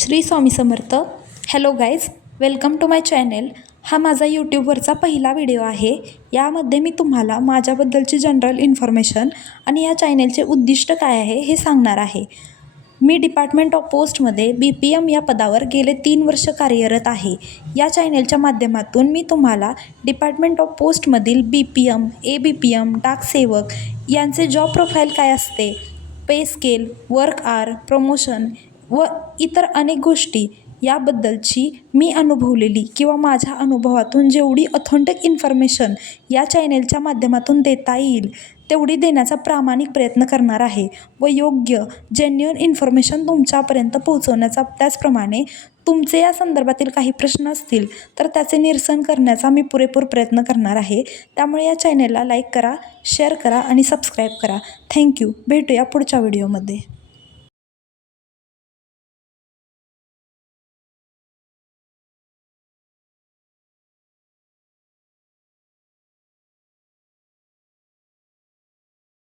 Shri Swami Samarth. Hello guys, welcome to my channel. हा माझा यूट्यूबवरचा पहिला व्हिडिओ आहे. यामध्ये मी तुम्हाला माझ्याबद्दलची जनरल इन्फॉर्मेशन आणि या चॅनेलचे उद्दिष्ट काय आहे हे सांगणार आहे. मी डिपार्टमेंट ऑफ पोस्टमध्ये BPM या पदावर गेले 3 वर्ष कार्यरत आहे. या चॅनेलच्या माध्यमातून मी तुम्हाला डिपार्टमेंट ऑफ पोस्टमधील BPM, ABPM, डाक सेवक यांचे जॉब प्रोफाईल काय असते, पे स्केल, वर्क आवर, प्रमोशन व इतर अनेक गोष्टी याबद्दलची मी अनुभवलेली किंवा माझ्या अनुभवातून जेवढी ऑथेंटिक इन्फॉर्मेशन या चॅनेलच्या माध्यमातून देता येईल तेवढी देण्याचा प्रामाणिक प्रयत्न करणार आहे व योग्य जेन्युइन इन्फॉर्मेशन तुमच्यापर्यंत पोहोचवण्याचा, त्याचप्रमाणे तुमचे या संदर्भातील काही प्रश्न असतील तर त्याचे निरसन करण्याचा मी पुरेपूर प्रयत्न करणार आहे. त्यामुळे या चॅनेलला लाईक करा, शेअर करा आणि सबस्क्राईब करा. थँक्यू. भेटूया पुढच्या व्हिडिओमध्ये.